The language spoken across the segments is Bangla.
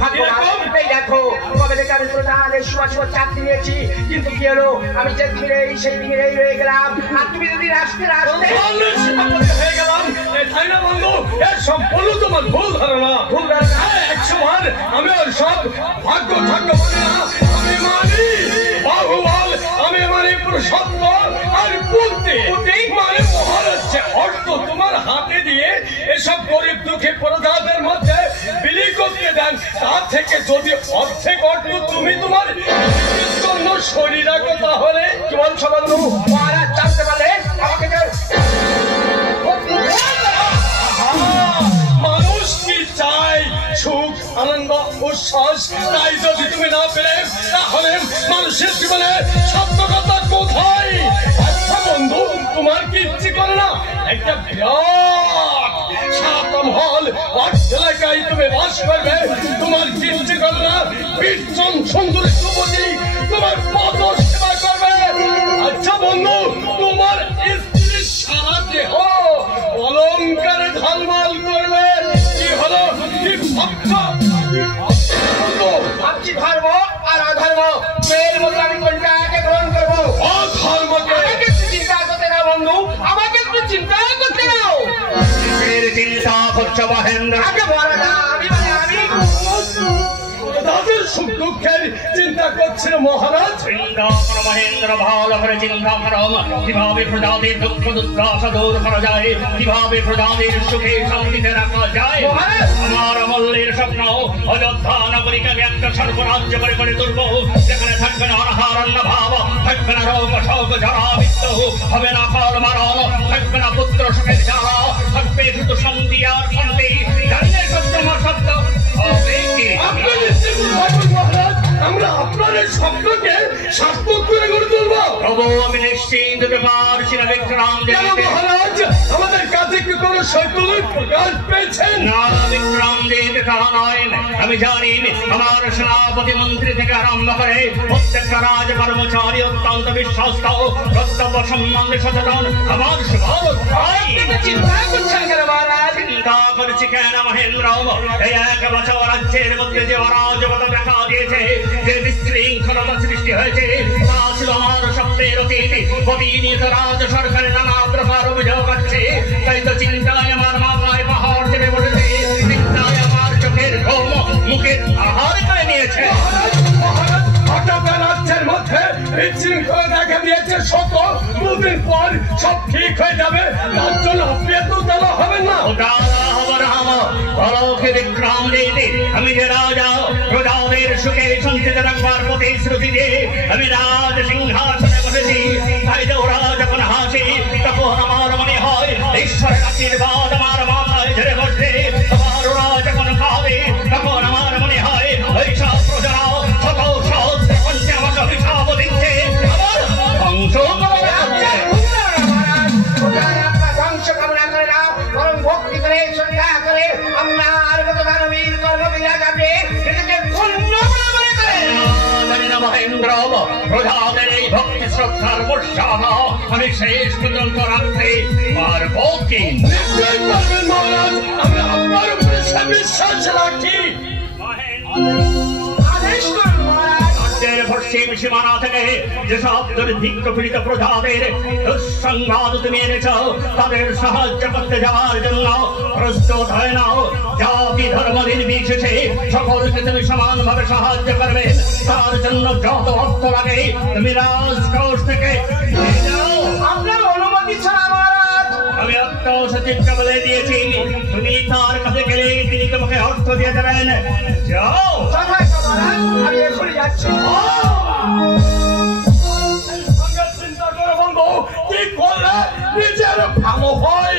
ভাববো না। এই দেখো কবে থেকে আমি প্রধানের সুবাসিবার চাকরি নিয়েছি, কিন্তু কি হলো আমি যে দিনে সেই দিনে রয়ে গেলাম, আর তুমি যদি আসতে হয়ে গেলাম তাই না বন্ধু? এর সম্পূর্ণ তোমার ভুল ধারণা। একসময় আমি ওর সব ভাগ্য থাকতে বলি না, আমি মানি বাহুবল, আমি মানি পুরুষত্ব আর বুদ্ধি, মানে মহারাজ্যে অর্থ তোমার হাতে দিয়ে এসব গরিব দুঃখী প্রজাদের মধ্যে বিলি করতে দেন। তার থেকে যদি অর্ধেক অর্থ তুমি তোমার জন্য শরীর রাখো তাহলে কি বলছো বন্ধু? মহারাজ জানতে পারলে আমাকে মানুষ কি চাই? সুখ, আনন্দ, উচ্ছ্বাস। তাই যদি তুমি না পেলে তাহলে মানুষের জীবনে সার্থকতা কোথায়? আচ্ছা বন্ধু, তোমার কি ইচ্ছে করে না একটা বিরাট সাতমহল এলাকায় তুমি বাস করবে? তোমার কি ইচ্ছে করে না বিশজন সুন্দরী যুবতী তোমার পদ সেবা করবে? আচ্ছা বন্ধু, তোমার স্ত্রীর সারা দেহ অলঙ্কারে ঝলমল করবে। কি হলো? কি ভাবছি ধর্ম আর অধর্ম, এর মধ্যে আমি কোনটাকে গ্রহণ করবো? অধর্মকে চিন্তা করতে দাও বন্ধু, আমাকে একটু চিন্তা করতে দাও। চিন্তা করছো মহেন্দ্র? আগে বলা না, আমি তাদের সুখ দুঃখের চিন্তা করছিল মহারাজ। চিন্তা করো মহেন্দ্র, ভালো করে চিন্তা করো কিভাবে প্রজাদের দুঃখ দুর্দশা দূর করা যায়, কিভাবে প্রজাদের সুখে শান্তিতে রাখা যায়। আমার অমূল্যের স্বপ্ন অযোধ্যা নগরীকে একটা সর্বরাজ্য করে গড়ে তুলব, যেখানে থাকবে না অনাহার অন্নভাব, থাকবে না রোগ শোক জরা মৃত্যু, হবে না ফল মারণ, থাকবে না পুত্র সুখের জ্বালা, থাকবে শুধু শান্তি আর শান্তি। জানলে সত্য আমার সত্য হবে কি? মহারাজ, আমরা আপনার এই স্বপ্নকে সার্থক করে গড়ে তুলবো। প্রভু, আমি নিশ্চিন্ত পারছি না বিক্রম। মহারাজ, আমাদের কাছে কি কোনো শৈত্যের প্রকাশ পেয়েছেন? না বিক্রম দেব, তাহা নয়। আমি জানি আমার সেনাপতি মন্ত্রী থেকে আরম্ভ করে প্রত্যেকটা রাজ কর্মচারী অত্যন্ত বিশ্বস্ত, কর্তব্য সম্বন্ধে সচেতন। আমার চিন্তা করছেন কেন মহারাজ? চিন্তা করছি কেন মহেন্দ্র? এই এক বছর রাজ্যের মধ্যে যে অরাজকতা দেখা দিয়েছে, যে বিশৃঙ্খলতা সৃষ্টি হয়েছে, তা ছিল আমার স্বপ্নের অতীত। প্রতিনিয়ত রাজ সরকারের নানা প্রকার অভিযোগ আছে, তাই তো চিন্তায় আমার মাথায় পাহাড় চেপে বসেছে, চিন্তায় আমার চোখের ঘুম মুখের আহার করে নিয়েছে। হঠাৎ রাজ্যের মধ্যে বিশৃঙ্খলা দেখা দিয়েছে, শত দুদিন পর সব ঠিক হয়ে যাবে, তার জন্য আপনি এত উদালা হবেন না। বিক্রম দেবে, আমি যে রাজা প্রজাদের সুখে শান্তিতে রাখবার প্রতিশ্রুতি দিয়ে আমি রাজ সিংহাসনে বসেছি, তাই তো ওরা যখন হাসি তখন আমার মনে হয় ঈশ্বরের আশীর্বাদ আমার মাথায় ঝরে বসে। আবার ওরা যখন খাবে তখন আমার মনে হয় ওইসব প্রজারা শত সহস্র কণ্ঠে আমাকে অভিশাপ দিচ্ছে, আবার ধ্বংস ধ্বংস কামনা করে না, বরং ভক্তি করে শ্রদ্ধা করে আপনার মতো দানবীর কর্মবিরা যাবে, এটাকে ধন্য মনে করে। মহেন্দ্র, প্রজাদের এই ভক্তি শ্রদ্ধার উৎসাহ আমি শেষ পর্যন্ত রাখতে পারবো কি? নিশ্চয় পারবেন মহারাজ, আমি আপনার উপরে বিশ্বাস রাখি। আদেশ করুন মহারাজ। পশ্চিম সীমানা থেকে যেসব দুর্ভিক্ষ পীড়িত প্রজাদের দুঃসংবাদ তুমি এনেছ, তাদের সাহায্য করতে যাওয়ার জন্য প্রস্তুত হয়ে নাও। জাতি ধর্ম নির্বিশেষে সকলকে তুমি সমানভাবে সাহায্য করবে, তার জন্য যত অর্থ লাগে তুমি রাজকোষ থেকে আপনার অনুমতি ছাড়া মহারাজ। আমি অর্থ সচিবকে বলে দিয়েছি, তুমি তার কাছে গেলে তিনি তোমাকে অর্থ দিয়ে দেবেন। যাও। আমি এখনই যাচ্ছি। চিন্তা করে বন্ধু, কি করলে নিজের ভালো হয়।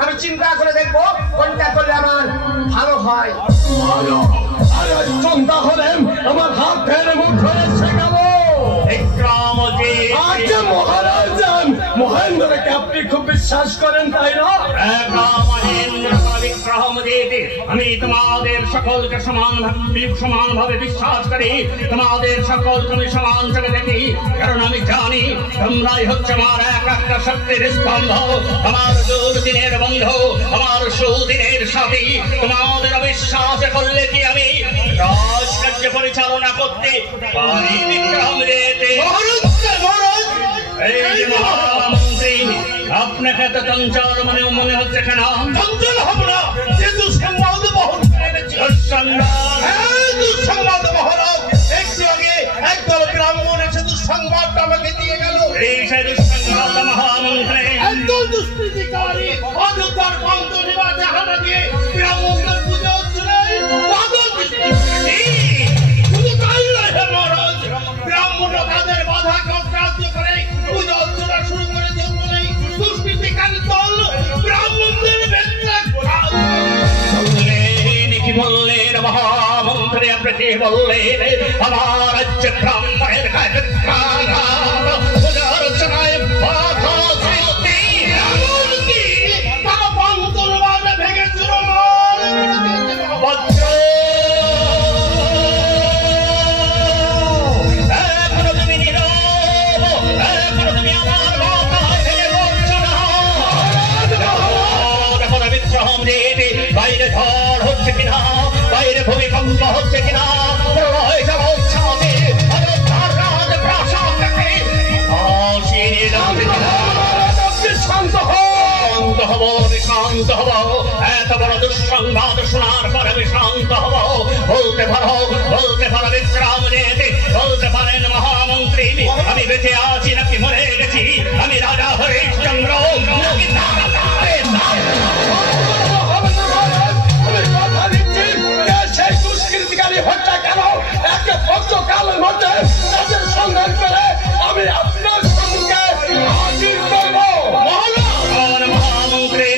আমি চিন্তা করে দেখবো কোনটা করলে আমার ভালো হয়। আরে চিন্তা হলেন আমার হাত ধরে মুখ হয়েছে গেল। আজকে মহারাজ মহেন্দ্রকে আপনি খুব বিশ্বাস করেন, তাই না? বিক্রমদেব, আমি তোমাদের সকলকে সমানভাবে বিশ্বাস করি, তোমাদের সকলকে আমি সমান চোখে দেখি, কারণ আমি জানি তোমরাই হচ্ছে আমার এক একটা শক্তির স্তম্ভ, আমার দুর্দিনের বন্ধু, আমার সুদিনের সাথী। তোমাদের অবিশ্বাস করলে কি আমি রাজকার্য পরিচালনা করতে পারি? বিক্রমদেব, এই যে মহামন্ত্রী, আপনাকে তো চঞ্চল মনে হচ্ছে কেন? চঞ্চল হব না, যে দুঃসংবাদ বহন করে এনেছি। দুঃসংবাদ মহারাজ, একটু আগে একদল ব্রাহ্মণ এসে দুঃসংবাদটা আমাকে দিয়ে গেল। এই সে দুঃসংবাদ মহামন্ত্রী, একদল দুষ্কৃতিকারী অযোধ্যার পন্ত নিবাস জাহানা দিয়ে ব্রাহ্মণদের পুজো হচ্ছে না। শুধু তাই নয় হে মহারাজ, ব্রাহ্মণরা তাদের বাধা অগ্রাহ্য করে পুজো অর্চনা শুরু করে দেন বলেই দুষ্কৃতিকারী দল ব্রাহ্মণদের বেঁচে কি বললেন মহামন্ত্রী? আপনি কি বললেন? আমার রাজ্য ব্রাহ্মণের কাছে অর্চনায় বাধা সৃষ্টি, তারা পন্তর বাজে ভেঙে চুরমার এখনো তুমি নীরব, এখনো তুমি আমার কথা ভেঙে বলছো না। দেখো না বিক্রমদেব, বাইরে ঝড় হচ্ছে কিনা, বাইরে ভূমিকম্প হচ্ছে কিনা, প্রলয় যাওয়া উচ্ছ্বাসে অযোধ্যার রাজ প্রাসাদকে ভাসিয়ে নিয়ে যাবে কিনা। শান্ত হব, আমি শান্ত হব, এত বড় দুঃসংবাদ শোনার পর আমি শান্ত হব। বলতে পারো বিক্রমদেব, বলতে পারেন মহামন্ত্রী, আমি বেঁচে আছি নাকি মরে গেছি? আমি রাজা হরিশ্চন্দ্র নাকি সেই দুষ্কৃতিকারী হত্যা কেন একে ভক্ত কালের মধ্যে তাদের সন্ধান করে আমি আপনার সম্মুখে হাজির করবো। মহামন্ত্রী